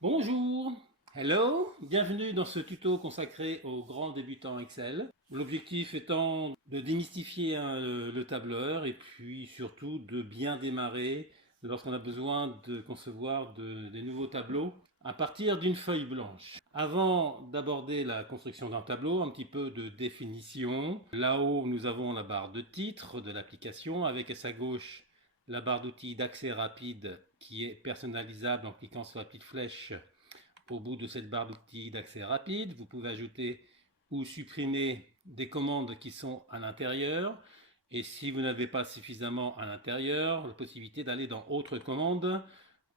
Bonjour, hello, bienvenue dans ce tuto consacré aux grands débutants Excel. L'objectif étant de démystifier le tableur et puis surtout de bien démarrer lorsqu'on a besoin de concevoir des nouveaux tableaux à partir d'une feuille blanche. Avant d'aborder la construction d'un tableau, un petit peu de définition. Là-haut, nous avons la barre de titre de l'application avec à sa gauche la barre d'outils d'accès rapide qui est personnalisable en cliquant sur la petite flèche au bout de cette barre d'outils d'accès rapide. Vous pouvez ajouter ou supprimer des commandes qui sont à l'intérieur. Et si vous n'avez pas suffisamment à l'intérieur, la possibilité d'aller dans autres commandes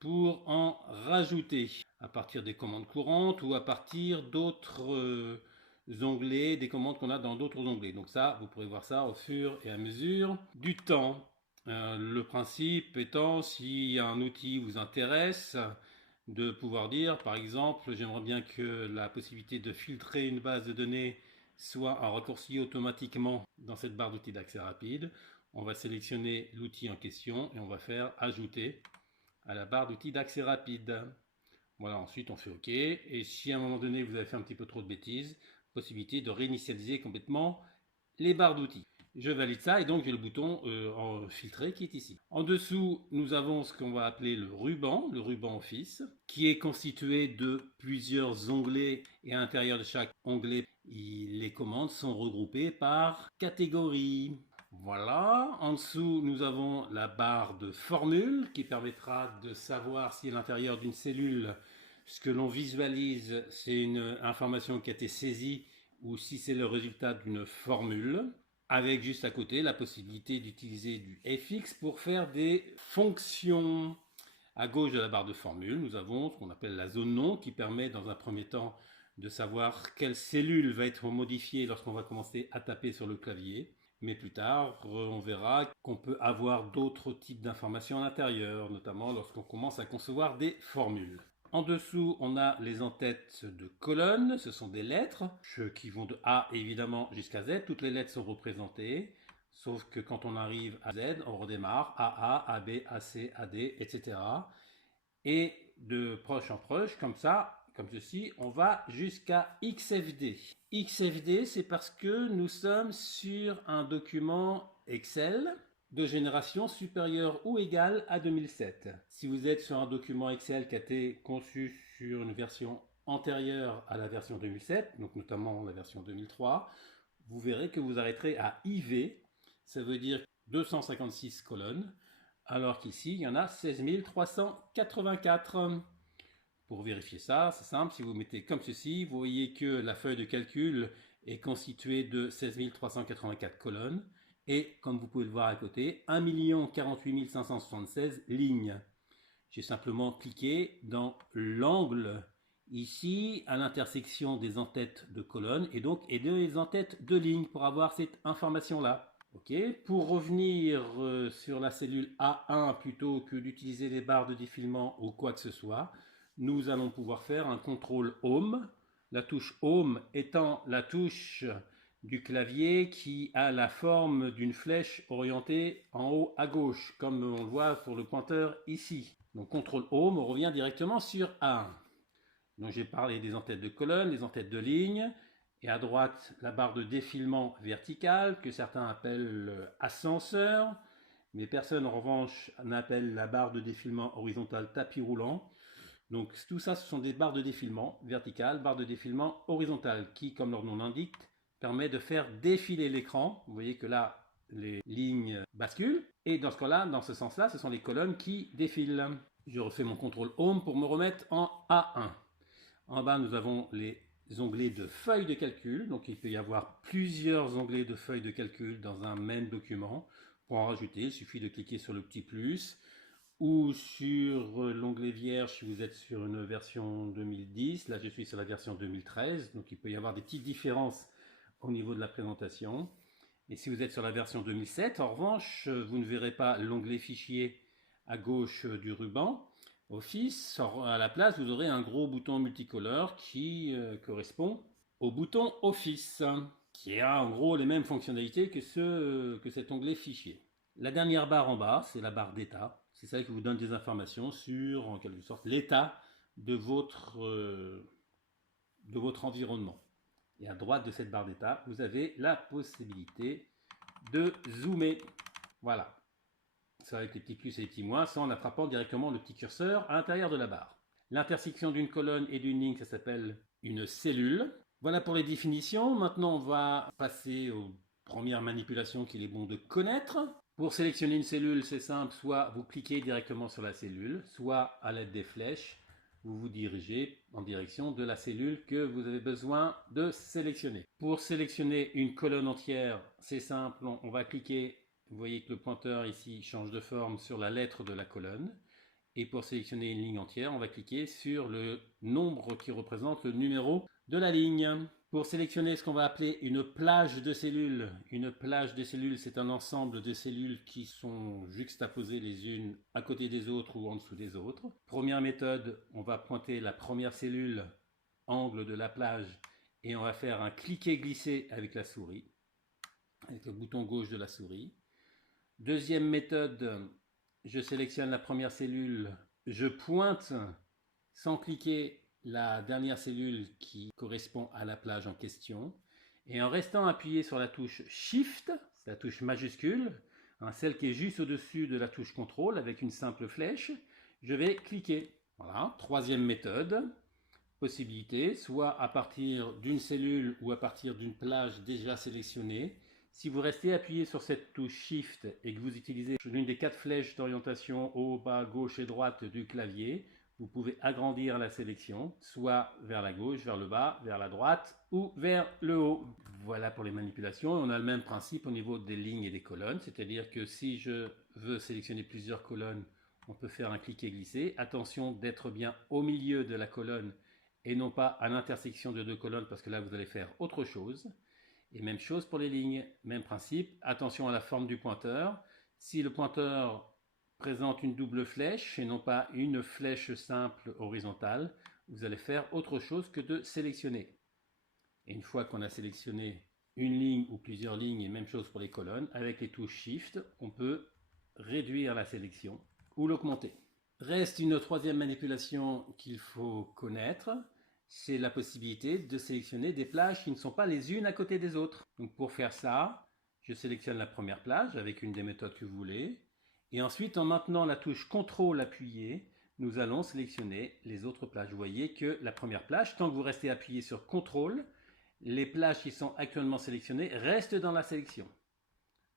pour en rajouter à partir des commandes courantes ou à partir d'autres onglets, des commandes qu'on a dans d'autres onglets. Donc ça, vous pourrez voir ça au fur et à mesure du temps. Le principe étant, si un outil vous intéresse, de pouvoir dire, par exemple, j'aimerais bien que la possibilité de filtrer une base de données soit un raccourci automatiquement dans cette barre d'outils d'accès rapide. On va sélectionner l'outil en question et on va faire ajouter à la barre d'outils d'accès rapide. Voilà, ensuite on fait OK. Et si à un moment donné vous avez fait un petit peu trop de bêtises, possibilité de réinitialiser complètement les barres d'outils. Je valide ça et donc j'ai le bouton en filtré qui est ici. En dessous, nous avons ce qu'on va appeler le ruban Office, qui est constitué de plusieurs onglets et à l'intérieur de chaque onglet, les commandes sont regroupées par catégorie. Voilà, en dessous nous avons la barre de formule qui permettra de savoir si à l'intérieur d'une cellule ce que l'on visualise c'est une information qui a été saisie ou si c'est le résultat d'une formule, avec juste à côté la possibilité d'utiliser du fx pour faire des fonctions. À gauche de la barre de formule, nous avons ce qu'on appelle la zone nom qui permet dans un premier temps de savoir quelle cellule va être modifiée lorsqu'on va commencer à taper sur le clavier. Mais plus tard, on verra qu'on peut avoir d'autres types d'informations à l'intérieur, notamment lorsqu'on commence à concevoir des formules. En dessous, on a les en-têtes de colonnes, ce sont des lettres qui vont de A évidemment jusqu'à Z, toutes les lettres sont représentées, sauf que quand on arrive à Z, on redémarre AA, AB, AC, AD, etc. Et de proche en proche, comme ça, comme ceci, on va jusqu'à XFD. XFD, c'est parce que nous sommes sur un document Excel de génération supérieure ou égale à 2007. Si vous êtes sur un document Excel qui a été conçu sur une version antérieure à la version 2007, donc notamment la version 2003, vous verrez que vous arrêterez à IV, ça veut dire 256 colonnes, alors qu'ici, il y en a 16 384. Pour vérifier ça, c'est simple, si vous mettez comme ceci, vous voyez que la feuille de calcul est constituée de 16 384 colonnes, et comme vous pouvez le voir à côté, 1 48 576 lignes. J'ai simplement cliqué dans l'angle ici à l'intersection des en-têtes de colonnes et donc des en-têtes de lignes pour avoir cette information là. Ok, pour revenir sur la cellule A1 plutôt que d'utiliser les barres de défilement ou quoi que ce soit, nous allons pouvoir faire un contrôle Home. La touche Home étant la touche du clavier qui a la forme d'une flèche orientée en haut à gauche, comme on le voit pour le pointeur ici. Donc CTRL Home, on revient directement sur A1. Donc j'ai parlé des en-têtes de colonne, des en-têtes de ligne, et à droite la barre de défilement verticale que certains appellent ascenseur, mais personne en revanche n'appelle la barre de défilement horizontale tapis roulant. Donc tout ça, ce sont des barres de défilement verticales, barres de défilement horizontales, qui, comme leur nom l'indique, permet de faire défiler l'écran. Vous voyez que là, les lignes basculent. Et dans ce cas-là, dans ce sens-là, ce sont les colonnes qui défilent. Je refais mon contrôle Home pour me remettre en A1. En bas, nous avons les onglets de feuilles de calcul. Donc il peut y avoir plusieurs onglets de feuilles de calcul dans un même document. Pour en rajouter, il suffit de cliquer sur le petit plus ou sur l'onglet vierge si vous êtes sur une version 2010. Là, je suis sur la version 2013, donc il peut y avoir des petites différences au niveau de la présentation. Et si vous êtes sur la version 2007, en revanche, vous ne verrez pas l'onglet fichier à gauche du ruban Office. À la place, vous aurez un gros bouton multicolore qui correspond au bouton Office, qui a en gros les mêmes fonctionnalités que cet onglet fichier. La dernière barre en bas, c'est la barre d'état. C'est ça qui vous donne des informations sur, en quelque sorte, l'état de votre environnement. Et à droite de cette barre d'étape, vous avez la possibilité de zoomer. Voilà. Ça avec les petits plus et les petits moins, ça en attrapant directement le petit curseur à l'intérieur de la barre. L'intersection d'une colonne et d'une ligne, ça s'appelle une cellule. Voilà pour les définitions. Maintenant, on va passer aux premières manipulations qu'il est bon de connaître. Pour sélectionner une cellule, c'est simple, soit vous cliquez directement sur la cellule, soit à l'aide des flèches, vous vous dirigez en direction de la cellule que vous avez besoin de sélectionner. Pour sélectionner une colonne entière, c'est simple, on va cliquer, vous voyez que le pointeur ici change de forme sur la lettre de la colonne. Et pour sélectionner une ligne entière, on va cliquer sur le nombre qui représente le numéro de la ligne. Pour sélectionner ce qu'on va appeler une plage de cellules, c'est un ensemble de cellules qui sont juxtaposées les unes à côté des autres ou en dessous des autres. Première méthode, on va pointer la première cellule, angle de la plage, et on va faire un cliquer-glisser avec la souris, avec le bouton gauche de la souris. Deuxième méthode, je sélectionne la première cellule, je pointe sans cliquer la dernière cellule qui correspond à la plage en question. Et en restant appuyé sur la touche Shift, c'est la touche majuscule, celle qui est juste au-dessus de la touche Contrôle avec une simple flèche, je vais cliquer. Voilà, troisième méthode, possibilité, soit à partir d'une cellule ou à partir d'une plage déjà sélectionnée. Si vous restez appuyé sur cette touche Shift et que vous utilisez l'une des 4 flèches d'orientation haut, bas, gauche et droite du clavier, vous pouvez agrandir la sélection, soit vers la gauche, vers le bas, vers la droite ou vers le haut. Voilà pour les manipulations. On a le même principe au niveau des lignes et des colonnes, c'est-à-dire que si je veux sélectionner plusieurs colonnes, on peut faire un cliquer-glisser. Attention d'être bien au milieu de la colonne et non pas à l'intersection de deux colonnes parce que là vous allez faire autre chose. Et même chose pour les lignes, même principe, attention à la forme du pointeur. Si le pointeur présente une double flèche et non pas une flèche simple horizontale, vous allez faire autre chose que de sélectionner. Et une fois qu'on a sélectionné une ligne ou plusieurs lignes, et même chose pour les colonnes, avec les touches Shift, on peut réduire la sélection ou l'augmenter. Reste une troisième manipulation qu'il faut connaître, c'est la possibilité de sélectionner des plages qui ne sont pas les unes à côté des autres. Donc pour faire ça, je sélectionne la première plage avec une des méthodes que vous voulez. Et ensuite, en maintenant la touche CTRL appuyée, nous allons sélectionner les autres plages. Vous voyez que la première plage, tant que vous restez appuyé sur CTRL, les plages qui sont actuellement sélectionnées restent dans la sélection.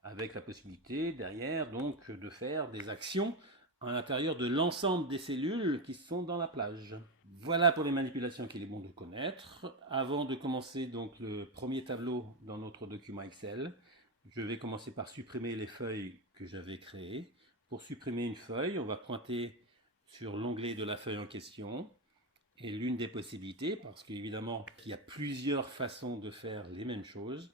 Avec la possibilité derrière donc de faire des actions à l'intérieur de l'ensemble des cellules qui sont dans la plage. Voilà pour les manipulations qu'il est bon de connaître. Avant de commencer donc le premier tableau dans notre document Excel, je vais commencer par supprimer les feuilles que j'avais créées. Pour supprimer une feuille, on va pointer sur l'onglet de la feuille en question. Et l'une des possibilités, parce qu'évidemment il y a plusieurs façons de faire les mêmes choses,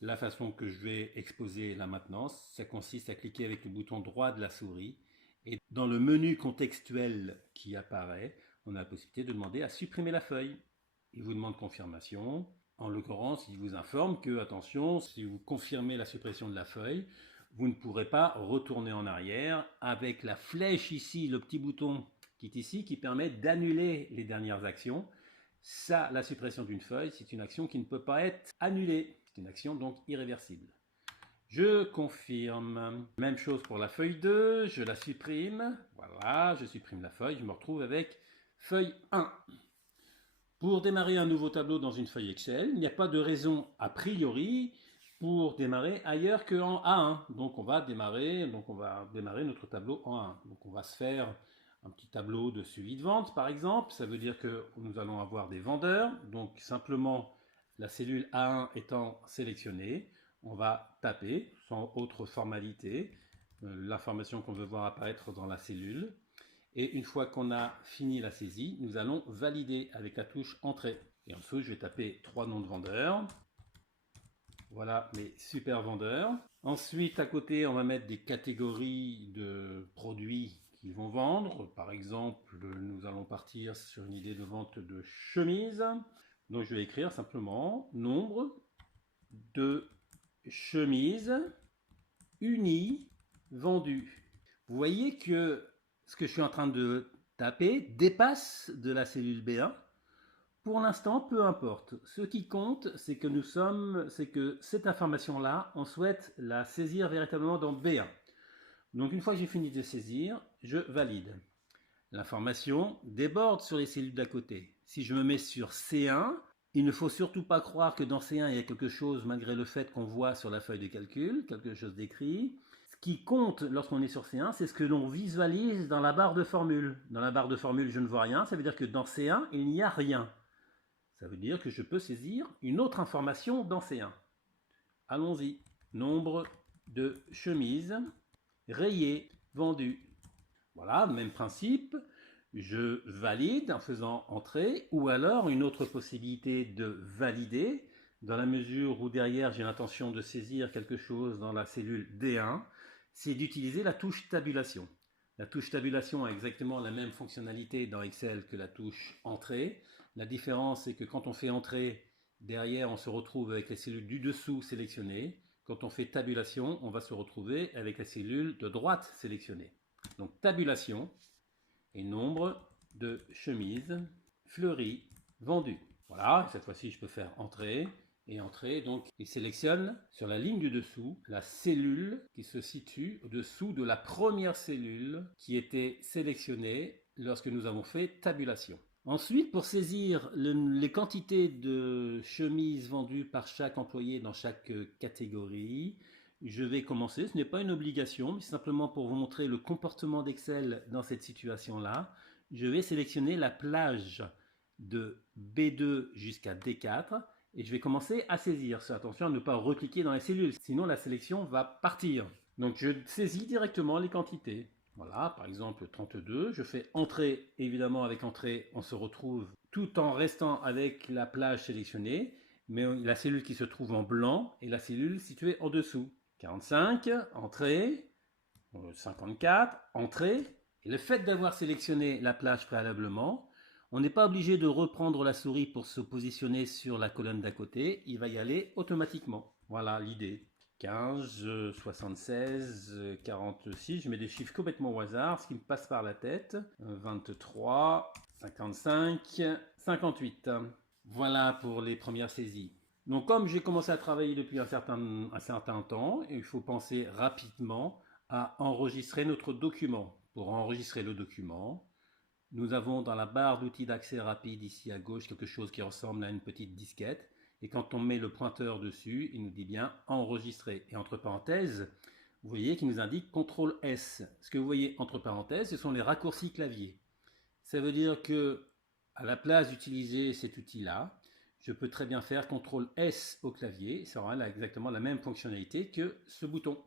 la façon que je vais exposer là maintenant, ça consiste à cliquer avec le bouton droit de la souris et dans le menu contextuel qui apparaît, on a la possibilité de demander à supprimer la feuille. Il vous demande confirmation. En l'occurrence, il vous informe que, attention, si vous confirmez la suppression de la feuille, vous ne pourrez pas retourner en arrière avec la flèche ici, le petit bouton qui est ici, qui permet d'annuler les dernières actions. Ça, la suppression d'une feuille, c'est une action qui ne peut pas être annulée. C'est une action donc irréversible. Je confirme. Même chose pour la feuille 2, je la supprime. Voilà, je supprime la feuille, je me retrouve avec feuille 1. Pour démarrer un nouveau tableau dans une feuille Excel, il n'y a pas de raison a priori pour démarrer ailleurs qu'en A1. Donc on va démarrer notre tableau en A1. Donc on va se faire un petit tableau de suivi de vente par exemple. Ça veut dire que nous allons avoir des vendeurs. Donc simplement la cellule A1 étant sélectionnée, on va taper sans autre formalité l'information qu'on veut voir apparaître dans la cellule. Et une fois qu'on a fini la saisie, nous allons valider avec la touche Entrée. Et en dessous, je vais taper 3 noms de vendeurs. Voilà mes super vendeurs. Ensuite, à côté, on va mettre des catégories de produits qu'ils vont vendre. Par exemple, nous allons partir sur une idée de vente de chemises. Donc, je vais écrire simplement nombre de chemises unies vendues. Vous voyez que ce que je suis en train de tapé dépasse de la cellule B1. Pour l'instant, peu importe. Ce qui compte, c'est que cette information-là, on souhaite la saisir véritablement dans B1. Donc une fois que j'ai fini de saisir, je valide. L'information déborde sur les cellules d'à côté. Si je me mets sur C1, il ne faut surtout pas croire que dans C1, il y a quelque chose, malgré le fait qu'on voit sur la feuille de calcul, quelque chose d'écrit. Ce qui compte lorsqu'on est sur C1, c'est ce que l'on visualise dans la barre de formule. Dans la barre de formule, je ne vois rien, ça veut dire que dans C1, il n'y a rien. Ça veut dire que je peux saisir une autre information dans C1. Allons-y. Nombre de chemises rayées, vendues. Voilà, même principe. Je valide en faisant entrer, ou alors une autre possibilité de valider, dans la mesure où derrière j'ai l'intention de saisir quelque chose dans la cellule D1, c'est d'utiliser la touche tabulation. La touche tabulation a exactement la même fonctionnalité dans Excel que la touche entrée. La différence, c'est que quand on fait entrer, derrière on se retrouve avec les cellules du dessous sélectionnées. Quand on fait tabulation, on va se retrouver avec la cellule de droite sélectionnée. Donc tabulation et nombre de chemises fleuries vendues. Voilà, cette fois-ci je peux faire entrer et entrer, donc il sélectionne sur la ligne du dessous la cellule qui se situe au-dessous de la première cellule qui était sélectionnée lorsque nous avons fait tabulation. Ensuite, pour saisir les quantités de chemises vendues par chaque employé dans chaque catégorie, je vais commencer, ce n'est pas une obligation, mais simplement pour vous montrer le comportement d'Excel dans cette situation-là. Je vais sélectionner la plage de B2 jusqu'à D4 et je vais commencer à saisir. Attention à ne pas recliquer dans les cellules, sinon la sélection va partir. Donc je saisis directement les quantités. Voilà, par exemple 32, je fais entrer, évidemment avec entrée, on se retrouve tout en restant avec la plage sélectionnée, mais la cellule qui se trouve en blanc est la cellule située en dessous. 45, entrée, 54, entrée. Et le fait d'avoir sélectionné la plage préalablement, on n'est pas obligé de reprendre la souris pour se positionner sur la colonne d'à côté, il va y aller automatiquement. Voilà l'idée. 15, 76, 46, je mets des chiffres complètement au hasard, ce qui me passe par la tête. 23, 55, 58. Voilà pour les premières saisies. Donc comme j'ai commencé à travailler depuis un certain temps, il faut penser rapidement à enregistrer notre document. Pour enregistrer le document, nous avons dans la barre d'outils d'accès rapide ici à gauche quelque chose qui ressemble à une petite disquette. Et quand on met le pointeur dessus, il nous dit bien enregistrer. Et entre parenthèses, vous voyez qu'il nous indique CTRL S. Ce que vous voyez entre parenthèses, ce sont les raccourcis clavier. Ça veut dire que à la place d'utiliser cet outil-là, je peux très bien faire CTRL S au clavier. Ça aura exactement la même fonctionnalité que ce bouton.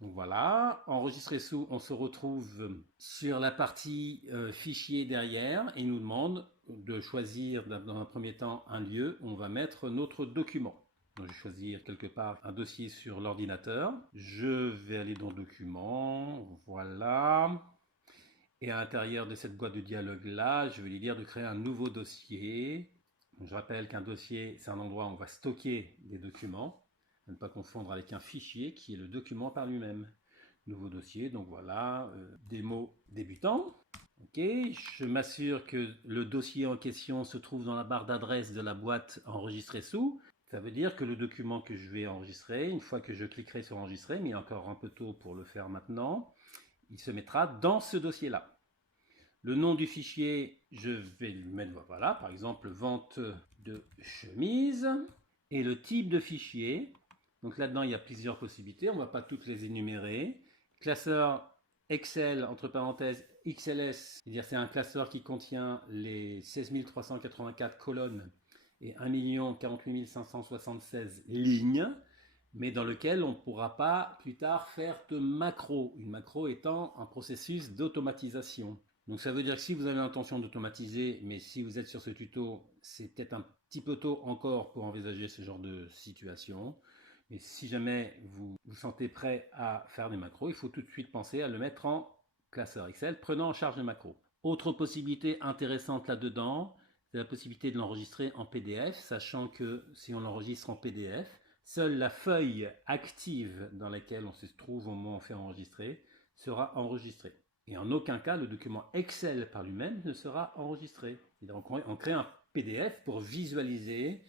Donc voilà, enregistrer sous, on se retrouve sur la partie fichier derrière et il nous demande de choisir dans un premier temps un lieu où on va mettre notre document. Donc je vais choisir quelque part un dossier sur l'ordinateur. Je vais aller dans Documents, voilà. Et à l'intérieur de cette boîte de dialogue là, je vais lui dire de créer un nouveau dossier. Donc je rappelle qu'un dossier, c'est un endroit où on va stocker des documents. À ne pas confondre avec un fichier qui est le document par lui-même. Nouveau dossier, donc voilà, démo débutant. Ok, je m'assure que le dossier en question se trouve dans la barre d'adresse de la boîte enregistrée sous. Ça veut dire que le document que je vais enregistrer, une fois que je cliquerai sur enregistrer, mais il est encore un peu tôt pour le faire maintenant, il se mettra dans ce dossier-là. Le nom du fichier, je vais le mettre, voilà, par exemple, vente de chemise. Et le type de fichier, donc là-dedans, il y a plusieurs possibilités, on ne va pas toutes les énumérer. Classeur Excel, entre parenthèses, XLS, c'est-à-dire c'est un classeur qui contient les 16 384 colonnes et 1 48 576 lignes, mais dans lequel on ne pourra pas plus tard faire de macro, une macro étant un processus d'automatisation. Donc ça veut dire que si vous avez l'intention d'automatiser, mais si vous êtes sur ce tuto, c'est peut-être un petit peu tôt encore pour envisager ce genre de situation. Mais si jamais vous vous sentez prêt à faire des macros, il faut tout de suite penser à le mettre en classeur Excel, prenant en charge les macros. Autre possibilité intéressante là-dedans, c'est la possibilité de l'enregistrer en PDF, sachant que si on l'enregistre en PDF, seule la feuille active dans laquelle on se trouve au moment où on fait enregistrer sera enregistrée. Et en aucun cas, le document Excel par lui-même ne sera enregistré. On crée un PDF pour visualiser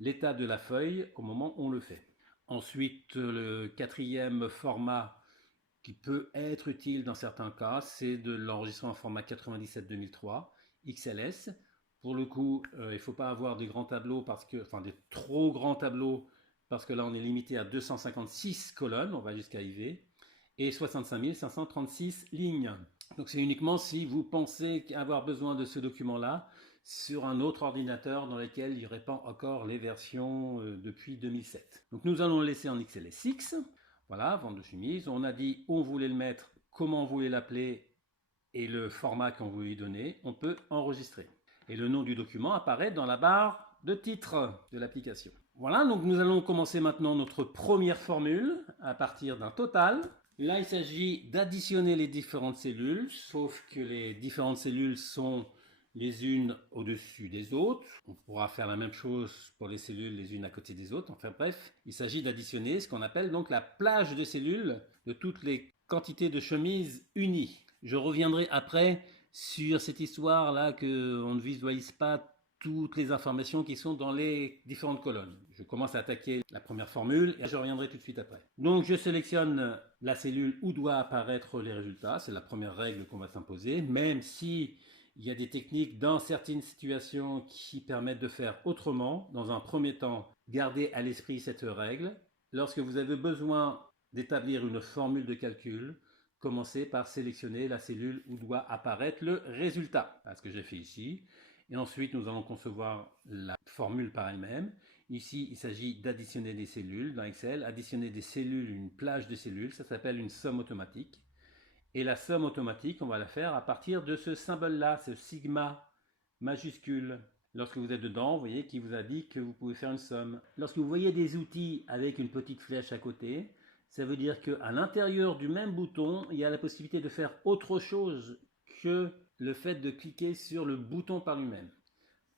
l'état de la feuille au moment où on le fait. Ensuite, le quatrième format qui peut être utile dans certains cas, c'est de l'enregistrer en format 97-2003, XLS. Pour le coup, il ne faut pas avoir des grands tableaux, des trop grands tableaux, parce que là on est limité à 256 colonnes, on va jusqu'à IV, et 65 536 lignes. Donc c'est uniquement si vous pensez avoir besoin de ce document-là sur un autre ordinateur dans lequel il n'y aurait pas encore les versions depuis 2007. Donc nous allons le laisser en XLSX. Voilà, vente de chemise. On a dit où on voulait le mettre, comment on voulait l'appeler et le format qu'on voulait lui donner. On peut enregistrer. Et le nom du document apparaît dans la barre de titre de l'application. Voilà, donc nous allons commencer maintenant notre première formule à partir d'un total. Là, il s'agit d'additionner les différentes cellules, sauf que les différentes cellules sont les unes au-dessus des autres. On pourra faire la même chose pour les cellules les unes à côté des autres. Enfin bref, il s'agit d'additionner ce qu'on appelle donc la plage de cellules de toutes les quantités de chemises unies. Je reviendrai après sur cette histoire-là qu'on ne visualise pas toutes les informations qui sont dans les différentes colonnes. Je commence à attaquer la première formule et je reviendrai tout de suite après. Donc je sélectionne la cellule où doit apparaître les résultats. C'est la première règle qu'on va s'imposer, même si il y a des techniques dans certaines situations qui permettent de faire autrement. Dans un premier temps, gardez à l'esprit cette règle. Lorsque vous avez besoin d'établir une formule de calcul, commencez par sélectionner la cellule où doit apparaître le résultat. C'est ce que j'ai fait ici. Et ensuite, nous allons concevoir la formule par elle-même. Ici, il s'agit d'additionner des cellules dans Excel. Additionner des cellules, une plage de cellules, ça s'appelle une somme automatique. Et la somme automatique, on va la faire à partir de ce symbole-là, ce sigma majuscule. Lorsque vous êtes dedans, vous voyez qu'il vous a dit que vous pouvez faire une somme. Lorsque vous voyez des outils avec une petite flèche à côté, ça veut dire qu'à l'intérieur du même bouton, il y a la possibilité de faire autre chose que le fait de cliquer sur le bouton par lui-même.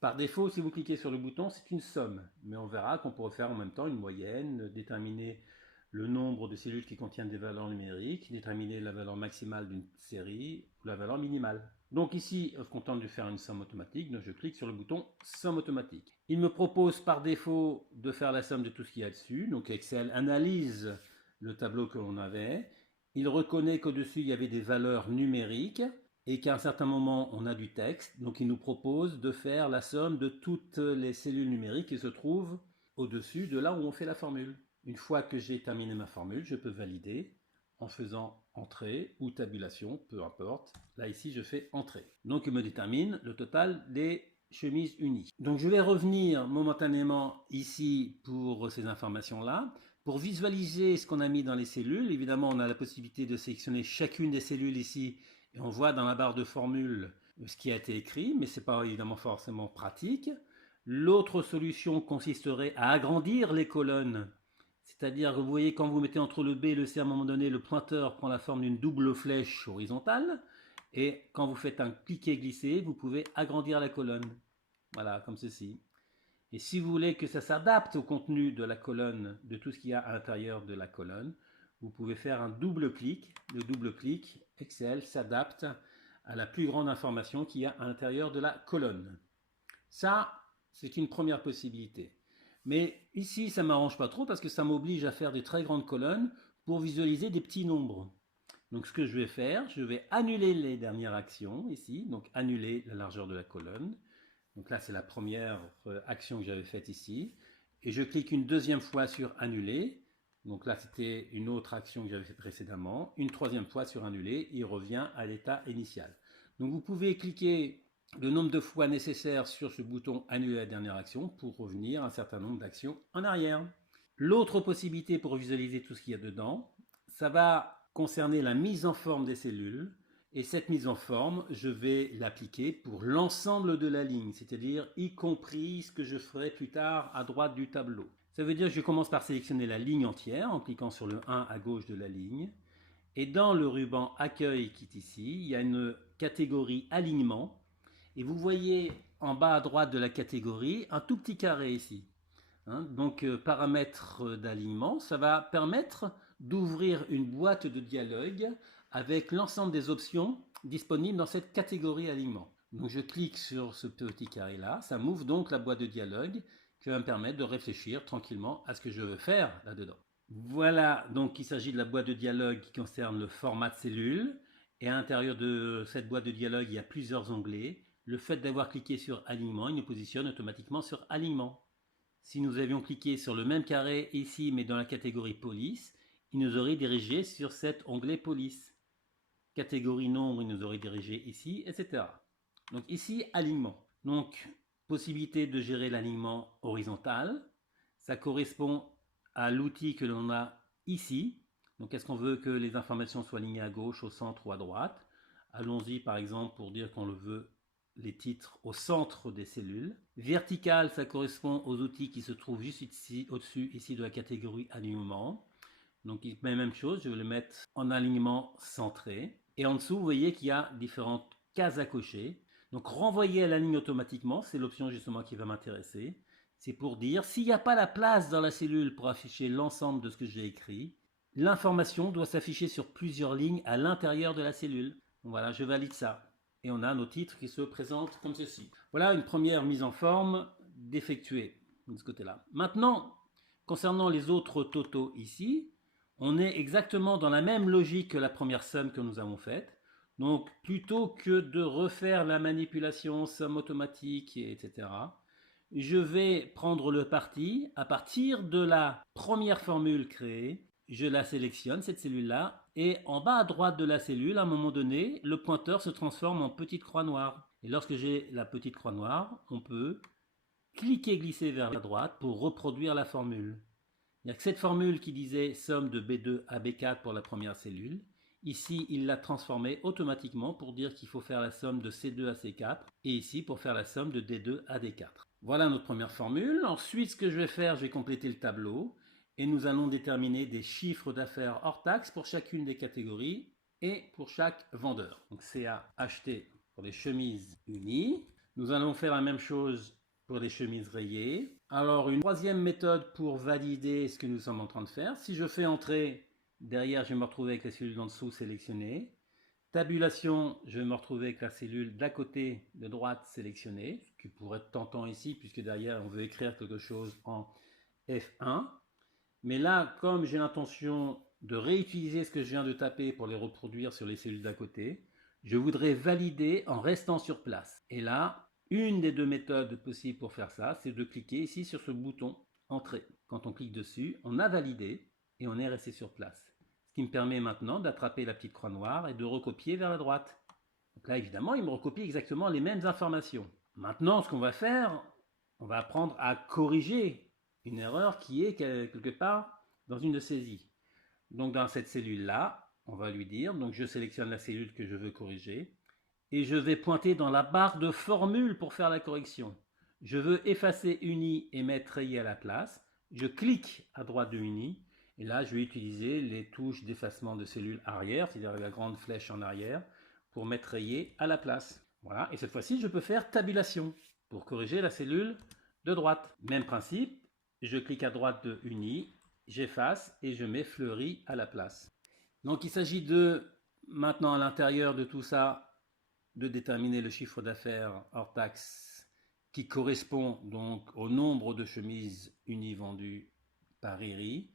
Par défaut, si vous cliquez sur le bouton, c'est une somme. Mais on verra qu'on pourrait faire en même temps une moyenne, déterminer le nombre de cellules qui contiennent des valeurs numériques, déterminer la valeur maximale d'une série ou la valeur minimale. Donc ici, on se contente de faire une somme automatique, donc je clique sur le bouton somme automatique. Il me propose par défaut de faire la somme de tout ce qu'il y a dessus, donc Excel analyse le tableau que l'on avait, il reconnaît qu'au-dessus il y avait des valeurs numériques, et qu'à un certain moment on a du texte, donc il nous propose de faire la somme de toutes les cellules numériques qui se trouvent au-dessus de là où on fait la formule. Une fois que j'ai terminé ma formule, je peux valider en faisant entrée ou tabulation, peu importe. Là ici je fais entrée. Donc il me détermine le total des chemises unies. Donc je vais revenir momentanément ici pour ces informations-là. Pour visualiser ce qu'on a mis dans les cellules, évidemment on a la possibilité de sélectionner chacune des cellules ici. Et on voit dans la barre de formule ce qui a été écrit, mais ce n'est pas évidemment forcément pratique. L'autre solution consisterait à agrandir les colonnes. C'est-à-dire que vous voyez quand vous mettez entre le B et le C à un moment donné, le pointeur prend la forme d'une double flèche horizontale. Et quand vous faites un cliquer-glisser, vous pouvez agrandir la colonne. Voilà, comme ceci. Et si vous voulez que ça s'adapte au contenu de la colonne, de tout ce qu'il y a à l'intérieur de la colonne, vous pouvez faire un double clic. Le double clic, Excel s'adapte à la plus grande information qu'il y a à l'intérieur de la colonne. Ça, c'est une première possibilité. Mais ici, ça ne m'arrange pas trop parce que ça m'oblige à faire des très grandes colonnes pour visualiser des petits nombres. Donc ce que je vais faire, je vais annuler les dernières actions ici, donc annuler la largeur de la colonne. Donc là, c'est la première action que j'avais faite ici. Et je clique une deuxième fois sur annuler. Donc là, c'était une autre action que j'avais faite précédemment. Une troisième fois sur annuler, il revient à l'état initial. Donc vous pouvez cliquer le nombre de fois nécessaire sur ce bouton annuler la dernière action pour revenir un certain nombre d'actions en arrière. L'autre possibilité pour visualiser tout ce qu'il y a dedans, ça va concerner la mise en forme des cellules. Et cette mise en forme, je vais l'appliquer pour l'ensemble de la ligne, c'est-à-dire y compris ce que je ferai plus tard à droite du tableau. Ça veut dire que je commence par sélectionner la ligne entière en cliquant sur le 1 à gauche de la ligne. Et dans le ruban accueil qui est ici, il y a une catégorie alignement. Et vous voyez en bas à droite de la catégorie un tout petit carré ici. Donc paramètres d'alignement, ça va permettre d'ouvrir une boîte de dialogue avec l'ensemble des options disponibles dans cette catégorie alignement. Donc je clique sur ce petit carré là, ça m'ouvre donc la boîte de dialogue qui va me permettre de réfléchir tranquillement à ce que je veux faire là-dedans. Voilà, donc il s'agit de la boîte de dialogue qui concerne le format de cellule, et à l'intérieur de cette boîte de dialogue il y a plusieurs onglets. Le fait d'avoir cliqué sur alignement, il nous positionne automatiquement sur alignement. Si nous avions cliqué sur le même carré ici mais dans la catégorie police, il nous aurait dirigé sur cet onglet police. Catégorie nombre, il nous aurait dirigé ici, etc. Donc ici, alignement. Donc, possibilité de gérer l'alignement horizontal. Ça correspond à l'outil que l'on a ici. Donc, est-ce qu'on veut que les informations soient alignées à gauche, au centre ou à droite? Allons-y par exemple pour dire qu'on le veut les titres au centre des cellules. Vertical, ça correspond aux outils qui se trouvent juste ici, au-dessus, ici de la catégorie alignement. Donc, même chose, je vais le mettre en alignement centré. Et en dessous, vous voyez qu'il y a différentes cases à cocher. Donc, renvoyer à la ligne automatiquement, c'est l'option justement qui va m'intéresser. C'est pour dire, s'il n'y a pas la place dans la cellule pour afficher l'ensemble de ce que j'ai écrit, l'information doit s'afficher sur plusieurs lignes à l'intérieur de la cellule. Donc voilà, je valide ça. Et on a nos titres qui se présentent comme ceci. Voilà une première mise en forme d'effectuer de ce côté-là. Maintenant, concernant les autres totaux ici, on est exactement dans la même logique que la première somme que nous avons faite. Donc, plutôt que de refaire la manipulation, somme automatique, etc., je vais prendre le parti, à partir de la première formule créée, je la sélectionne, cette cellule-là, et en bas à droite de la cellule, à un moment donné, le pointeur se transforme en petite croix noire. Et lorsque j'ai la petite croix noire, on peut cliquer, glisser vers la droite pour reproduire la formule. Il n'y a que cette formule qui disait somme de B2 à B4 pour la première cellule. Ici, il l'a transformée automatiquement pour dire qu'il faut faire la somme de C2 à C4 et ici pour faire la somme de D2 à D4. Voilà notre première formule. Ensuite, ce que je vais faire, je vais compléter le tableau et nous allons déterminer des chiffres d'affaires hors taxe pour chacune des catégories et pour chaque vendeur. Donc CA acheté pour les chemises unies. Nous allons faire la même chose pour les chemises rayées. Alors, une troisième méthode pour valider ce que nous sommes en train de faire. Si je fais entrer, derrière, je vais me retrouver avec la cellule en dessous sélectionnée. Tabulation, je vais me retrouver avec la cellule d'à côté de droite sélectionnée, qui pourrait être tentant ici, puisque derrière, on veut écrire quelque chose en F1. Mais là, comme j'ai l'intention de réutiliser ce que je viens de taper pour les reproduire sur les cellules d'à côté, je voudrais valider en restant sur place. Et là, une des deux méthodes possibles pour faire ça, c'est de cliquer ici sur ce bouton Entrée. Quand on clique dessus, on a validé et on est resté sur place. Ce qui me permet maintenant d'attraper la petite croix noire et de recopier vers la droite. Donc là, évidemment, il me recopie exactement les mêmes informations. Maintenant, ce qu'on va faire, on va apprendre à corriger une erreur qui est quelque part dans une de ces i. Donc dans cette cellule-là, on va lui dire, donc je sélectionne la cellule que je veux corriger, et je vais pointer dans la barre de formule pour faire la correction. Je veux effacer une i et mettre rayé à la place. Je clique à droite de une i, et là je vais utiliser les touches d'effacement de cellules arrière, c'est-à-dire la grande flèche en arrière, pour mettre rayé à la place. Voilà, et cette fois-ci je peux faire tabulation pour corriger la cellule de droite. Même principe, je clique à droite de une i, j'efface et je mets fleuri à la place. Donc il s'agit de, maintenant à l'intérieur de tout ça, de déterminer le chiffre d'affaires hors taxe qui correspond donc au nombre de chemises unies vendues par IRI,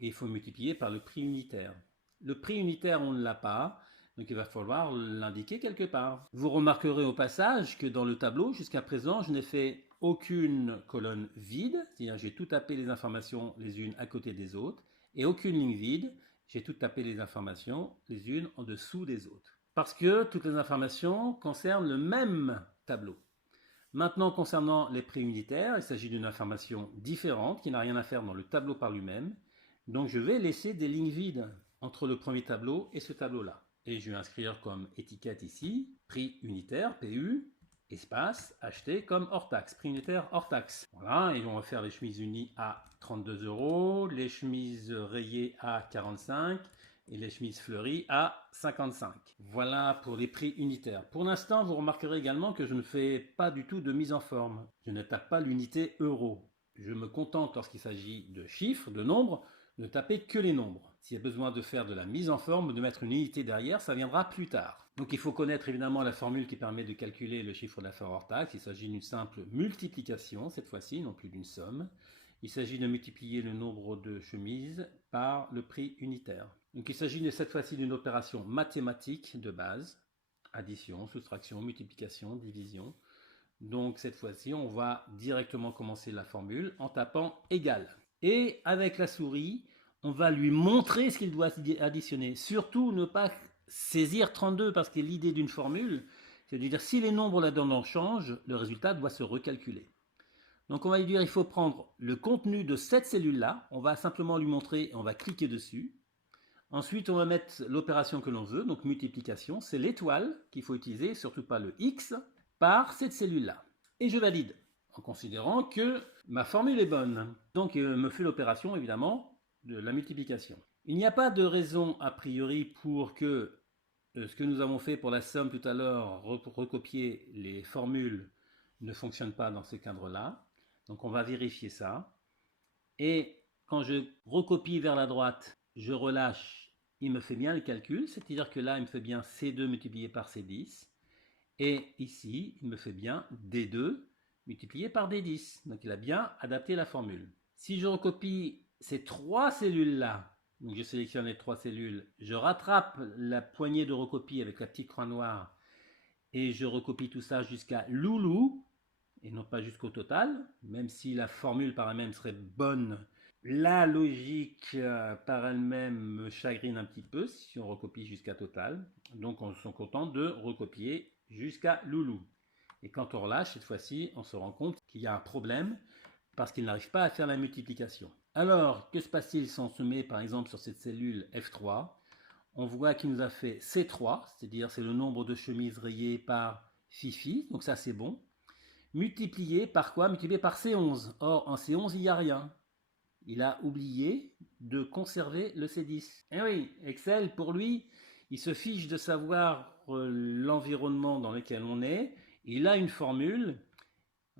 et il faut multiplier par le prix unitaire. Le prix unitaire, on ne l'a pas, donc il va falloir l'indiquer quelque part. Vous remarquerez au passage que dans le tableau, jusqu'à présent, je n'ai fait aucune colonne vide, c'est-à-dire j'ai tout tapé les informations les unes à côté des autres, et aucune ligne vide, j'ai tout tapé les informations les unes en dessous des autres. Parce que toutes les informations concernent le même tableau. Maintenant, concernant les prix unitaires, il s'agit d'une information différente qui n'a rien à faire dans le tableau par lui-même. Donc je vais laisser des lignes vides entre le premier tableau et ce tableau-là. Et je vais inscrire comme étiquette ici, prix unitaire, PU, espace, acheté comme hors taxe, prix unitaire hors taxe. Voilà, et on va faire les chemises unies à 32 €, les chemises rayées à 45 et les chemises fleuries à 55. Voilà pour les prix unitaires. Pour l'instant, vous remarquerez également que je ne fais pas du tout de mise en forme. Je ne tape pas l'unité euro. Je me contente, lorsqu'il s'agit de chiffres, de nombres, de taper que les nombres. S'il y a besoin de faire de la mise en forme, de mettre une unité derrière, ça viendra plus tard. Donc il faut connaître évidemment la formule qui permet de calculer le chiffre d'affaires hors taxe. Il s'agit d'une simple multiplication, cette fois-ci, non plus d'une somme. Il s'agit de multiplier le nombre de chemises par le prix unitaire. Donc il s'agit cette fois-ci d'une opération mathématique de base. Addition, soustraction, multiplication, division. Donc cette fois-ci, on va directement commencer la formule en tapant égal. Et avec la souris, on va lui montrer ce qu'il doit additionner. Surtout ne pas saisir 32 parce que l'idée d'une formule, c'est de dire si les nombres là-dedans changent, le résultat doit se recalculer. Donc on va lui dire il faut prendre le contenu de cette cellule-là, on va simplement lui montrer et on va cliquer dessus. Ensuite, on va mettre l'opération que l'on veut, donc multiplication, c'est l'étoile qu'il faut utiliser, surtout pas le X, par cette cellule-là. Et je valide, en considérant que ma formule est bonne. Donc, me fait l'opération, évidemment, de la multiplication. Il n'y a pas de raison, a priori, pour que ce que nous avons fait pour la somme tout à l'heure, recopier les formules, ne fonctionne pas dans ce cadre-là. Donc, on va vérifier ça. Et quand je recopie vers la droite, je relâche, il me fait bien le calcul, c'est-à-dire que là, il me fait bien C2 multiplié par C10. Et ici, il me fait bien D2 multiplié par D10. Donc il a bien adapté la formule. Si je recopie ces trois cellules-là, donc je sélectionne les trois cellules, je rattrape la poignée de recopie avec la petite croix noire et je recopie tout ça jusqu'à loulou, et non pas jusqu'au total, même si la formule par elle-même serait bonne. La logique par elle-même me chagrine un petit peu si on recopie jusqu'à total. Donc on se contente de recopier jusqu'à loulou. Et quand on relâche, cette fois-ci, on se rend compte qu'il y a un problème parce qu'il n'arrive pas à faire la multiplication. Alors, que se passe-t-il si on se met par exemple sur cette cellule F3? On voit qu'il nous a fait C3, c'est-à-dire c'est le nombre de chemises rayées par Fifi, donc ça c'est bon. Multiplié par quoi? Multiplié par C11. Or, en C11, il n'y a rien. Il a oublié de conserver le C10. Eh oui, Excel, pour lui, il se fiche de savoir l'environnement dans lequel on est. Il a une formule,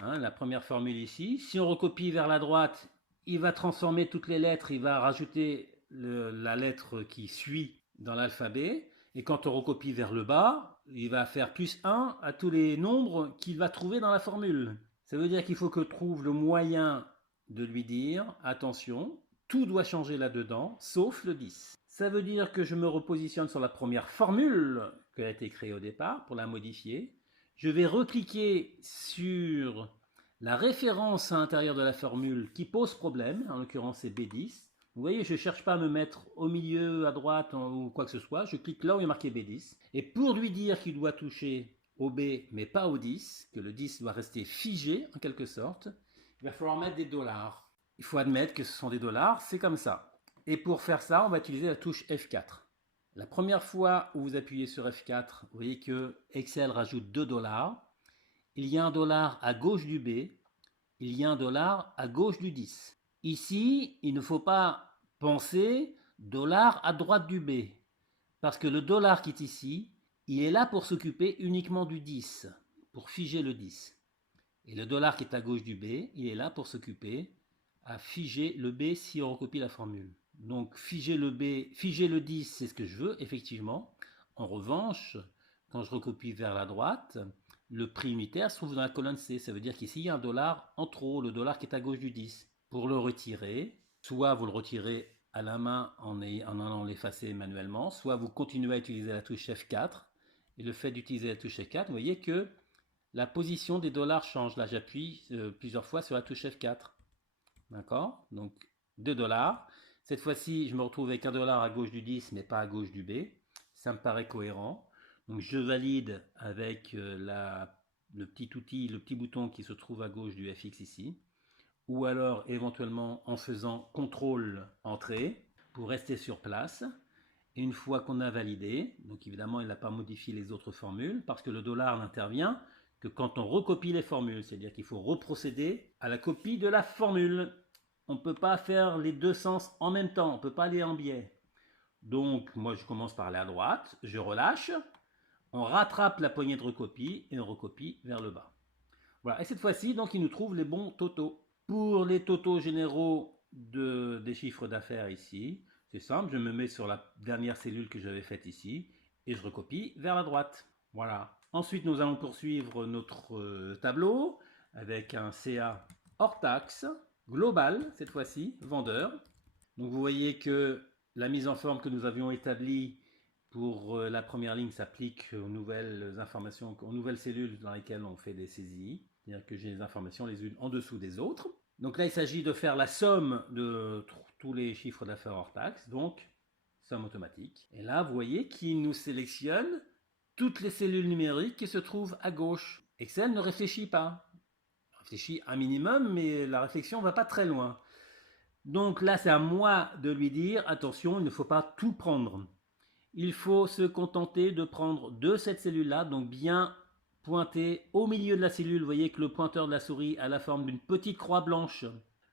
la première formule ici. Si on recopie vers la droite, il va transformer toutes les lettres, il va rajouter la lettre qui suit dans l'alphabet. Et quand on recopie vers le bas, il va faire plus 1 à tous les nombres qu'il va trouver dans la formule. Ça veut dire qu'il faut que je trouve le moyen de lui dire, attention, tout doit changer là-dedans, sauf le 10. Ça veut dire que je me repositionne sur la première formule qui a été créée au départ pour la modifier. Je vais recliquer sur la référence à l'intérieur de la formule qui pose problème, en l'occurrence c'est B10. Vous voyez, je ne cherche pas à me mettre au milieu, à droite ou quoi que ce soit, je clique là où il est marqué B10. Et pour lui dire qu'il doit toucher au B mais pas au 10, que le 10 doit rester figé en quelque sorte, il va falloir mettre des dollars. Il faut admettre que ce sont des dollars, c'est comme ça. Et pour faire ça, on va utiliser la touche F4. La première fois où vous appuyez sur F4, vous voyez que Excel rajoute 2 dollars. Il y a un dollar à gauche du B. Il y a un dollar à gauche du 10. Ici, il ne faut pas penser dollar à droite du B. Parce que le dollar qui est ici, il est là pour s'occuper uniquement du 10, pour figer le 10. Et le dollar qui est à gauche du B, il est là pour s'occuper à figer le B si on recopie la formule. Donc figer le B, figer le 10, c'est ce que je veux, effectivement. En revanche, quand je recopie vers la droite, le prix unitaire se trouve dans la colonne C. Ça veut dire qu'ici, il y a un dollar en trop, le dollar qui est à gauche du 10. Pour le retirer, soit vous le retirez à la main en allant l'effacer manuellement, soit vous continuez à utiliser la touche F4. Et le fait d'utiliser la touche F4, vous voyez que la position des dollars change. Là, j'appuie plusieurs fois sur la touche F4. D'accord? Donc, 2 dollars. Cette fois-ci, je me retrouve avec un dollar à gauche du 10, mais pas à gauche du B. Ça me paraît cohérent. Donc, je valide avec le petit outil, le petit bouton qui se trouve à gauche du FX ici. Ou alors, éventuellement, en faisant CTRL Entrée pour rester sur place. Et une fois qu'on a validé, donc évidemment, il n'a pas modifié les autres formules, parce que le dollar n'intervient que quand on recopie les formules, c'est-à-dire qu'il faut reprocéder à la copie de la formule. On ne peut pas faire les deux sens en même temps, on ne peut pas aller en biais. Donc moi je commence par aller à droite, je relâche, on rattrape la poignée de recopie et on recopie vers le bas. Voilà, et cette fois-ci, donc il nous trouve les bons totaux. Pour les totaux généraux des chiffres d'affaires ici, C'est simple, je me mets sur la dernière cellule que j'avais faite ici et je recopie vers la droite. Voilà. Ensuite, nous allons poursuivre notre tableau avec un CA hors taxe, global cette fois-ci, vendeur. Donc vous voyez que la mise en forme que nous avions établie pour la première ligne s'applique aux nouvelles informations, aux nouvelles cellules dans lesquelles on fait des saisies. C'est-à-dire que j'ai les informations les unes en dessous des autres. Donc là, il s'agit de faire la somme de tous les chiffres d'affaires hors taxe, donc somme automatique. Et là, vous voyez qu'il nous sélectionne toutes les cellules numériques qui se trouvent à gauche. Excel ne réfléchit pas. Il réfléchit un minimum, mais la réflexion ne va pas très loin. Donc là, c'est à moi de lui dire, attention, il ne faut pas tout prendre. Il faut se contenter de prendre de cette cellule-là, donc bien pointer au milieu de la cellule. Vous voyez que le pointeur de la souris a la forme d'une petite croix blanche.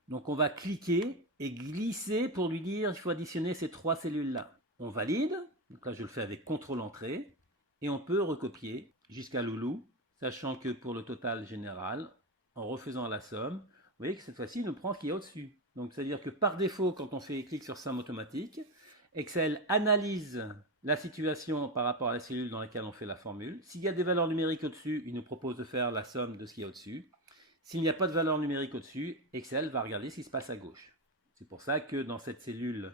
Donc on va cliquer et glisser pour lui dire il faut additionner ces 3 cellules-là. On valide, donc là je le fais avec CTRL-Entrée, et on peut recopier jusqu'à Loulou, sachant que pour le total général, en refaisant la somme, vous voyez que cette fois-ci il nous prend ce qu'il y a au-dessus. Donc c'est-à-dire que par défaut, quand on fait clic sur somme automatique, Excel analyse la situation par rapport à la cellule dans laquelle on fait la formule. S'il y a des valeurs numériques au-dessus, il nous propose de faire la somme de ce qu'il y a au-dessus. S'il n'y a pas de valeur numérique au-dessus, Excel va regarder ce qui se passe à gauche. C'est pour ça que dans cette cellule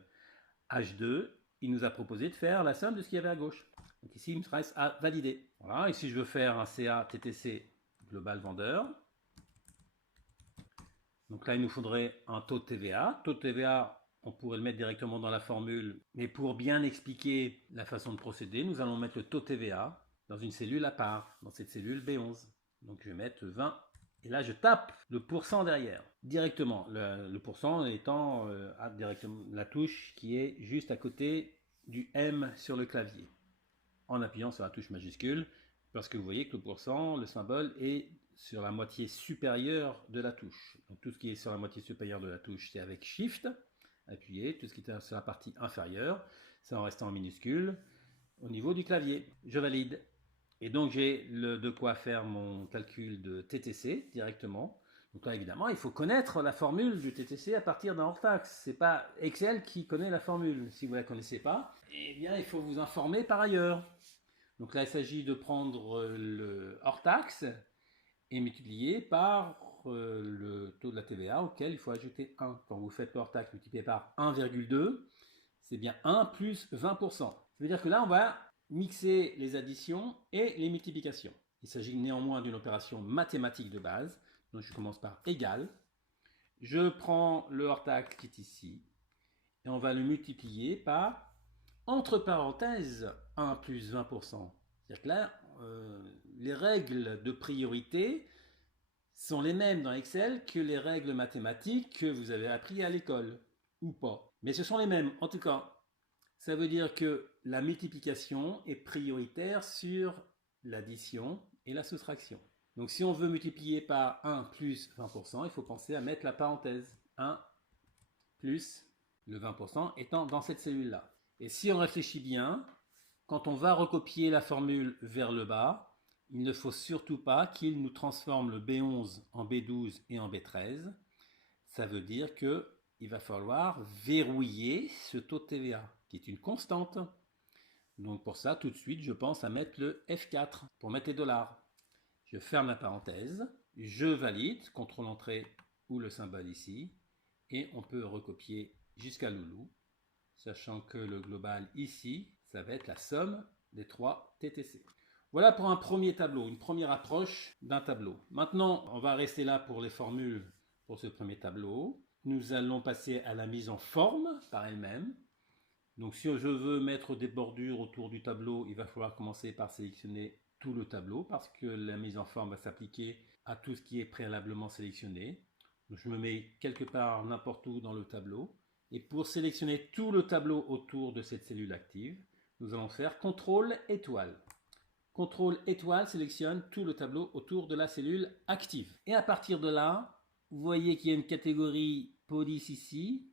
H2, il nous a proposé de faire la somme de ce qu'il y avait à gauche. Donc ici, il me reste à valider. Voilà, et si je veux faire un CA TTC global vendeur, donc là, il nous faudrait un taux de TVA. Taux de TVA, on pourrait le mettre directement dans la formule, mais pour bien expliquer la façon de procéder, nous allons mettre le taux de TVA dans une cellule à part, dans cette cellule B11. Donc je vais mettre 20, et là je tape le pourcent derrière, directement, le pourcent étant directement la touche qui est juste à côté du M sur le clavier, en appuyant sur la touche majuscule, parce que vous voyez que le pourcent, le symbole est sur la moitié supérieure de la touche. Donc tout ce qui est sur la moitié supérieure de la touche, c'est avec Shift, appuyé. Tout ce qui est sur la partie inférieure, c'est en restant en minuscule au niveau du clavier. Je valide. Et donc j'ai de quoi faire mon calcul de TTC directement. Donc là évidemment, il faut connaître la formule du TTC à partir d'un hors-taxe. C'est pas Excel qui connaît la formule. Si vous ne la connaissez pas, eh bien il faut vous informer par ailleurs. Donc là, il s'agit de prendre le hors-taxe et multiplier par le taux de la TVA auquel il faut ajouter 1. Quand vous faites le hors-taxe multiplié par 1,2, c'est bien 1 plus 20%. Ça veut dire que là, on va mixer les additions et les multiplications. Il s'agit néanmoins d'une opération mathématique de base. Donc je commence par égal. Je prends le hors-taxe qui est ici et on va le multiplier par, entre parenthèses, 1 plus 20%. C'est-à-dire que là, les règles de priorité sont les mêmes dans Excel que les règles mathématiques que vous avez appris à l'école, ou pas. Mais ce sont les mêmes. En tout cas, ça veut dire que la multiplication est prioritaire sur l'addition et la soustraction. Donc si on veut multiplier par 1 plus 20%, il faut penser à mettre la parenthèse. 1 plus le 20% étant dans cette cellule-là. Et si on réfléchit bien, quand on va recopier la formule vers le bas, il ne faut surtout pas qu'il nous transforme le B11 en B12 et en B13. Ça veut dire qu'il va falloir verrouiller ce taux de TVA, qui est une constante. Donc pour ça, tout de suite, je pense à mettre le F4 pour mettre les dollars. Je ferme la parenthèse, je valide, CTRL-Entrée ou le symbole ici, et on peut recopier jusqu'à Loulou, sachant que le global ici, ça va être la somme des 3 TTC. Voilà pour un premier tableau, une première approche d'un tableau. Maintenant, on va rester là pour les formules pour ce premier tableau. Nous allons passer à la mise en forme par elle-même. Donc si je veux mettre des bordures autour du tableau, il va falloir commencer par sélectionner tout le tableau parce que la mise en forme va s'appliquer à tout ce qui est préalablement sélectionné. Donc je me mets quelque part n'importe où dans le tableau. Et pour sélectionner tout le tableau autour de cette cellule active, nous allons faire CTRL étoile. CTRL étoile sélectionne tout le tableau autour de la cellule active. Et à partir de là, vous voyez qu'il y a une catégorie police ici,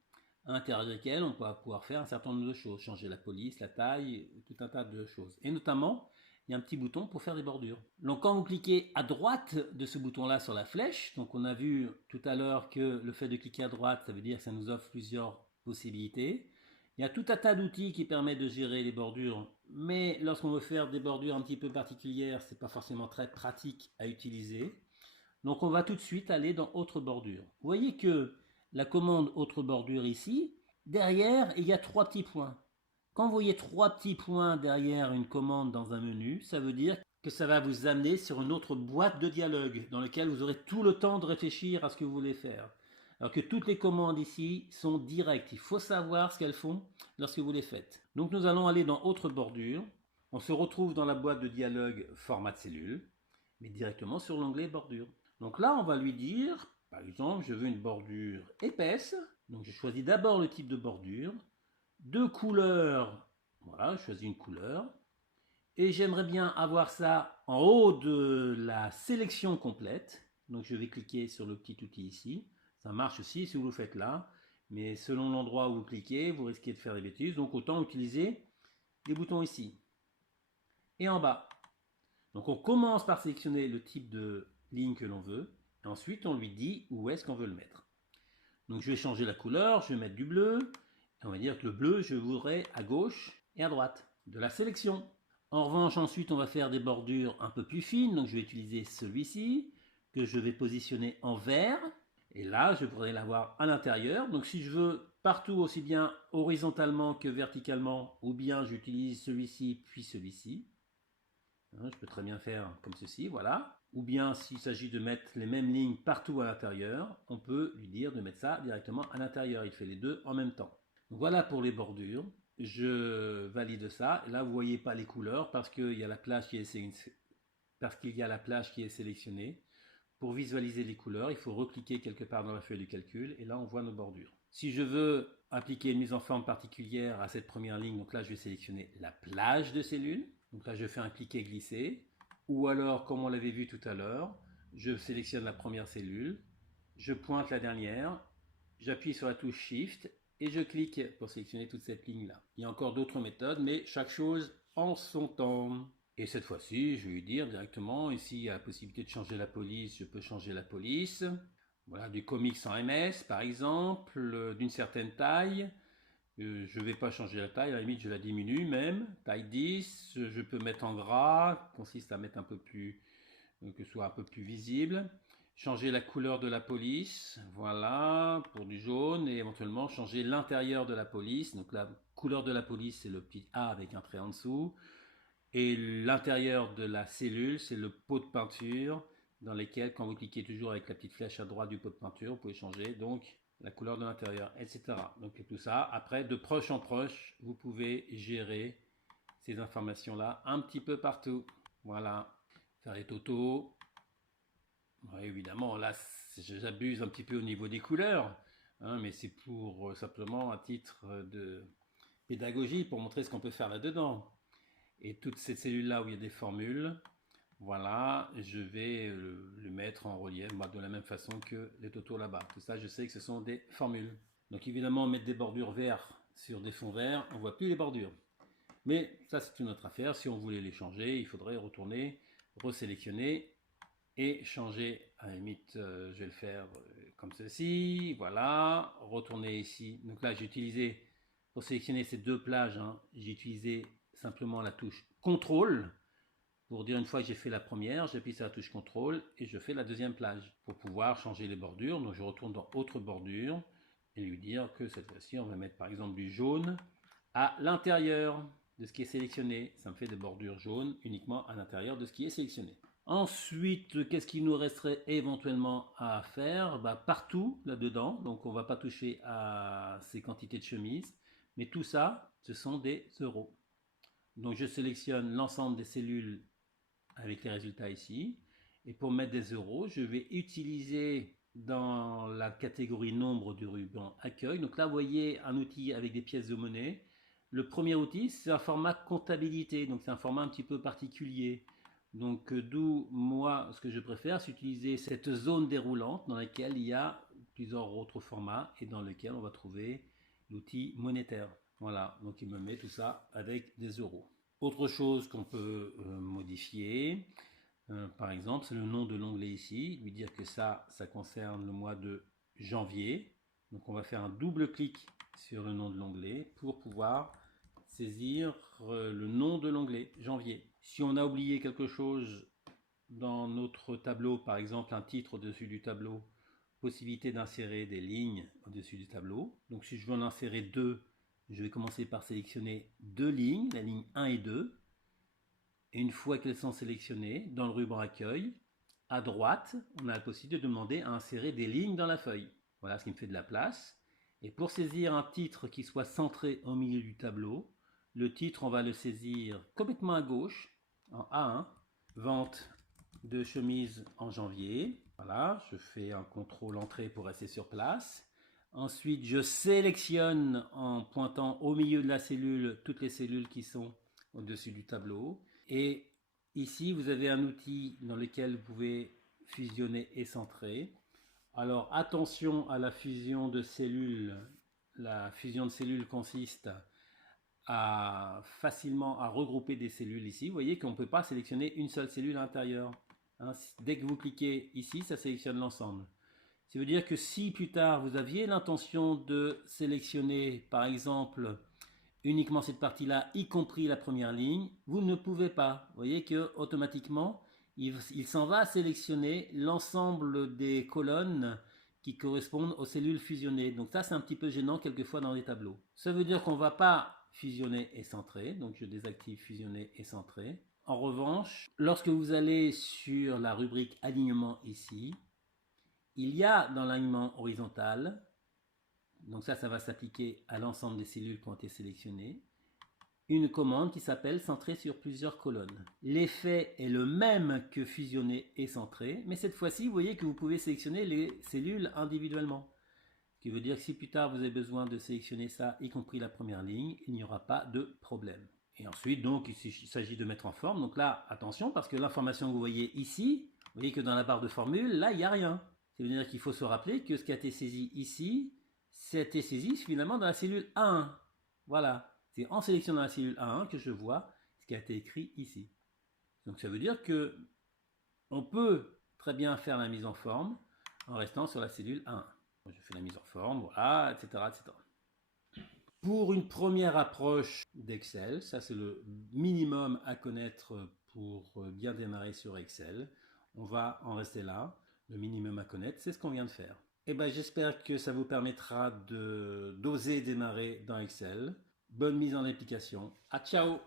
à l'intérieur de laquelle on va pouvoir faire un certain nombre de choses, changer la police, la taille, tout un tas de choses. Et notamment, il y a un petit bouton pour faire des bordures. Donc quand vous cliquez à droite de ce bouton-là sur la flèche, donc on a vu tout à l'heure que le fait de cliquer à droite, ça veut dire que ça nous offre plusieurs possibilités. Il y a tout un tas d'outils qui permettent de gérer les bordures, mais lorsqu'on veut faire des bordures un petit peu particulières, c'est pas forcément très pratique à utiliser. Donc on va tout de suite aller dans Autre bordure. Vous voyez que la commande Autre bordure ici, derrière, il y a trois petits points. Quand vous voyez trois petits points derrière une commande dans un menu, ça veut dire que ça va vous amener sur une autre boîte de dialogue dans laquelle vous aurez tout le temps de réfléchir à ce que vous voulez faire. Alors que toutes les commandes ici sont directes. Il faut savoir ce qu'elles font lorsque vous les faites. Donc nous allons aller dans Autre bordure. On se retrouve dans la boîte de dialogue Format de cellule, mais directement sur l'onglet Bordure. Donc là, on va lui dire, par exemple, je veux une bordure épaisse. Donc je choisis d'abord le type de bordure. Deux couleurs, voilà, je choisis une couleur. Et j'aimerais bien avoir ça en haut de la sélection complète. Donc je vais cliquer sur le petit outil ici. Ça marche aussi si vous le faites là. Mais selon l'endroit où vous cliquez, vous risquez de faire des bêtises. Donc autant utiliser les boutons ici. Et en bas. Donc on commence par sélectionner le type de ligne que l'on veut. Et ensuite on lui dit où est-ce qu'on veut le mettre. Donc je vais changer la couleur, je vais mettre du bleu. Et on va dire que le bleu, je voudrais à gauche et à droite de la sélection. En revanche, ensuite, on va faire des bordures un peu plus fines. Donc je vais utiliser celui-ci, que je vais positionner en vert. Et là, je pourrais l'avoir à l'intérieur. Donc si je veux partout, aussi bien horizontalement que verticalement, ou bien j'utilise celui-ci, puis celui-ci. Je peux très bien faire comme ceci, voilà. Ou bien s'il s'agit de mettre les mêmes lignes partout à l'intérieur, on peut lui dire de mettre ça directement à l'intérieur. Il fait les deux en même temps. Donc voilà pour les bordures. Je valide ça. Là, vous ne voyez pas les couleurs parce qu'il y a la plage qui est sélectionnée. Pour visualiser les couleurs, il faut recliquer quelque part dans la feuille de calcul et là, on voit nos bordures. Si je veux appliquer une mise en forme particulière à cette première ligne, donc là, je vais sélectionner la plage de cellules. Donc là, je fais un cliquer-glisser. Ou alors, comme on l'avait vu tout à l'heure, je sélectionne la première cellule, je pointe la dernière, j'appuie sur la touche Shift et je clique pour sélectionner toute cette ligne-là. Il y a encore d'autres méthodes, mais chaque chose en son temps. Et cette fois-ci, je vais lui dire directement, ici il y a la possibilité de changer la police, je peux changer la police. Voilà, du comics en MS par exemple, d'une certaine taille. Je ne vais pas changer la taille, à la limite je la diminue même. Taille 10, je peux mettre en gras, consiste à mettre un peu plus, que ce soit un peu plus visible. Changer la couleur de la police, voilà, pour du jaune, et éventuellement changer l'intérieur de la police. Donc la couleur de la police, c'est le petit A avec un trait en dessous. Et l'intérieur de la cellule, c'est le pot de peinture dans lequel, quand vous cliquez toujours avec la petite flèche à droite du pot de peinture, vous pouvez changer donc la couleur de l'intérieur, etc. Donc tout ça, après, de proche en proche, vous pouvez gérer ces informations-là un petit peu partout. Voilà, faire les totaux. Ouais, évidemment, là, j'abuse un petit peu au niveau des couleurs, hein, mais c'est pour simplement à titre de pédagogie, pour montrer ce qu'on peut faire là-dedans. Et toutes ces cellules-là où il y a des formules, voilà, je vais le mettre en relief de la même façon que les totaux là-bas. Tout ça, je sais que ce sont des formules. Donc évidemment, mettre des bordures vertes sur des fonds verts, on ne voit plus les bordures. Mais ça, c'est une autre affaire. Si on voulait les changer, il faudrait retourner, resélectionner et changer. À la limite, je vais le faire comme ceci. Voilà, retourner ici. Donc là, j'ai utilisé, pour sélectionner ces deux plages, hein, j'ai utilisé simplement la touche CTRL. Pour dire une fois que j'ai fait la première, j'appuie sur la touche CTRL et je fais la deuxième plage pour pouvoir changer les bordures. Donc je retourne dans Autre bordure et lui dire que cette fois-ci, on va mettre par exemple du jaune à l'intérieur de ce qui est sélectionné. Ça me fait des bordures jaunes uniquement à l'intérieur de ce qui est sélectionné. Ensuite, qu'est-ce qu'il nous resterait éventuellement à faire? Partout là-dedans, donc on ne va pas toucher à ces quantités de chemises, mais tout ça, ce sont des euros. Donc je sélectionne l'ensemble des cellules avec les résultats ici. Et pour mettre des euros, je vais utiliser dans la catégorie nombre du ruban accueil. Donc là, vous voyez un outil avec des pièces de monnaie. Le premier outil, c'est un format comptabilité. Donc c'est un format un petit peu particulier. Donc d'où moi, ce que je préfère, c'est utiliser cette zone déroulante dans laquelle il y a plusieurs autres formats et dans lequel on va trouver l'outil monétaire. Voilà, donc il me met tout ça avec des euros. Autre chose qu'on peut modifier, par exemple, c'est le nom de l'onglet ici, lui dire que ça concerne le mois de janvier. Donc on va faire un double clic sur le nom de l'onglet pour pouvoir saisir le nom de l'onglet, janvier. Si on a oublié quelque chose dans notre tableau, par exemple un titre au-dessus du tableau, possibilité d'insérer des lignes au-dessus du tableau. Donc si je veux en insérer deux, je vais commencer par sélectionner deux lignes, la ligne 1 et 2. Et une fois qu'elles sont sélectionnées, dans le ruban accueil, à droite, on a la possibilité de demander à insérer des lignes dans la feuille. Voilà ce qui me fait de la place. Et pour saisir un titre qui soit centré au milieu du tableau, le titre, on va le saisir complètement à gauche, en A1, vente de chemise en janvier. Voilà, je fais un contrôle entrée pour rester sur place. Ensuite, je sélectionne en pointant au milieu de la cellule toutes les cellules qui sont au-dessus du tableau. Et ici, vous avez un outil dans lequel vous pouvez fusionner et centrer. Alors, attention à la fusion de cellules. La fusion de cellules consiste à facilement à regrouper des cellules ici. Vous voyez qu'on ne peut pas sélectionner une seule cellule à l'intérieur. Hein, dès que vous cliquez ici, ça sélectionne l'ensemble. Ça veut dire que si plus tard vous aviez l'intention de sélectionner par exemple uniquement cette partie-là, y compris la première ligne, vous ne pouvez pas. Vous voyez que automatiquement, il s'en va sélectionner l'ensemble des colonnes qui correspondent aux cellules fusionnées. Donc ça, c'est un petit peu gênant quelquefois dans les tableaux. Ça veut dire qu'on ne va pas fusionner et centrer. Donc je désactive fusionner et centrer. En revanche, lorsque vous allez sur la rubrique alignement ici, il y a dans l'alignement horizontal, donc ça va s'appliquer à l'ensemble des cellules qui ont été sélectionnées, une commande qui s'appelle centrer sur plusieurs colonnes. L'effet est le même que fusionner et centrer, mais cette fois-ci, vous voyez que vous pouvez sélectionner les cellules individuellement. Ce qui veut dire que si plus tard vous avez besoin de sélectionner ça, y compris la première ligne, il n'y aura pas de problème. Et ensuite, donc, il s'agit de mettre en forme. Donc là, attention, parce que l'information que vous voyez ici, vous voyez que dans la barre de formule, là, il n'y a rien. Ça veut dire qu'il faut se rappeler que ce qui a été saisi ici, c'était saisi finalement dans la cellule A1. Voilà. C'est en sélectionnant la cellule A1 que je vois ce qui a été écrit ici. Donc ça veut dire que on peut très bien faire la mise en forme en restant sur la cellule A1. Je fais la mise en forme, voilà, etc., etc. Pour une première approche d'Excel, ça c'est le minimum à connaître pour bien démarrer sur Excel. On va en rester là. Le minimum à connaître, c'est ce qu'on vient de faire. Et ben, j'espère que ça vous permettra d'oser démarrer dans Excel. Bonne mise en application. À ciao!